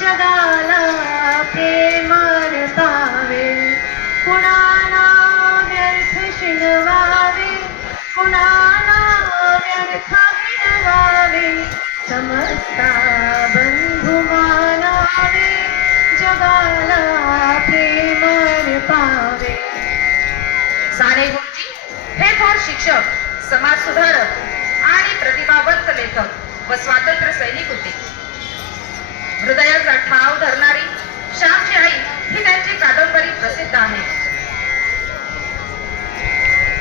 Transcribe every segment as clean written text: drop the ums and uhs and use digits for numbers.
जगाला प्रेम पावे, कुणाला व्यर्थ शिणवावे, कुणाला व्यर्थ विणवावे, समस्ता बंधू मानावे, जगाला प्रेम पावे. साने गुरुजी हे थोर शिक्षक, समाज सुधारक आणि प्रतिभावंत लेखक व स्वातंत्र्य सैनिक होते. हृदयाचा ठाव धरणारी श्यामची आई ही त्यांची कादंबरी प्रसिद्ध आहे.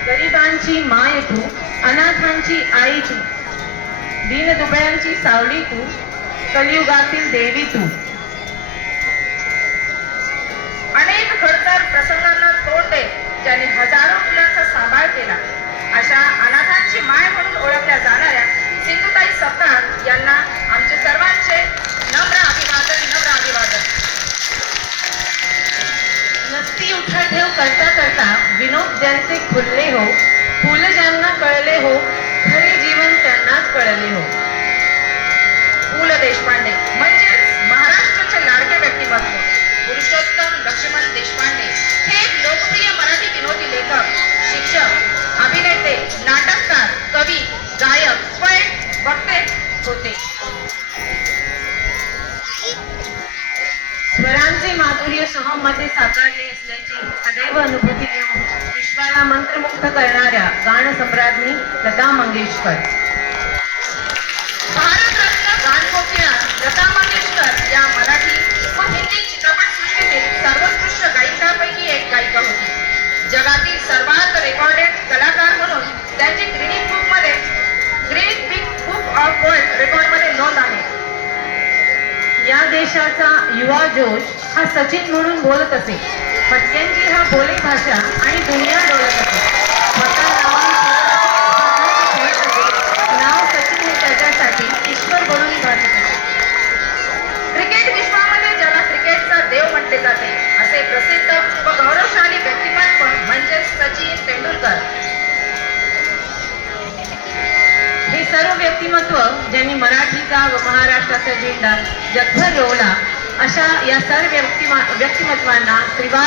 गरिबांची माय तू, अनाथांची आई तू, दीनदुबळ्यांची सावली तू, कलियुगातील देवी तू. अनेक खडतर प्रसंगांना तोंड देत ज्यांनी हजारो मुलांचा सांभाळ केला, अशा अनाथांची माय म्हणून ओळखल्या जाणाऱ्या सिंधुताई सपकाळ यांना आमचे सर्वांचे नम्र अभिवादन. नसती उठाठेव करता करता विनोद ज्यांचे खुलले हो, फुल ज्यांना कळले हो, खरे जीवन त्यांनाच कळले हो. पु ल देशपांडे म्हणजेच महाराष्ट्राचे लाडके व्यक्तिमत्व पुरुषोत्तम लक्ष्मण देशपांडे हे एक लोकप्रिय मराठी विनोदी लेखक, शिक्षक, अभिनेते, नाटककार, कवी, गायक, पोएट, वक्ते होते. स्वरांचे माधुर्य सोहममध्ये साकारले असल्याची सदैव अनुभूती घेऊन विश्वाला मंत्रमुग्ध करणाऱ्या गानसम्राज्ञी लता मंगेशकर. भारतरत्न गानकोकिळा लता मंगेशकर या मराठी व हिंदी चित्रपटसृष्टीतील सर्वोत्कृष्ट गायिकांपैकी एक गायिका होती. जगातील सर्वात रेकॉर्डेड कलाकार म्हणून त्यांची गिनीज बुक ऑफ वर्ल्ड रेकॉर्डमध्ये नोंद आहे. या देशाचा युवा जोश हा सचिन म्हणून बोलत असे. फटक्यांची हा बोली भाषा आणि दुनिया डोलत असे. नाव सचिन हे त्याच्यासाठी ईश्वर बनून भासत असे. क्रिकेट विश्वामध्ये ज्याला क्रिकेटचा देव म्हटले जाते असे प्रसिद्ध व गौरवशाली व्यक्तिमत्व म्हणजे सचिन तेंडुलकर. हे सर्व व्यक्तिमत्व ज्यांनी मराठीचा व महाराष्ट्राचा झेंडा जगभर रोवला, अशा या सर्व व्यक्तिमत्वांना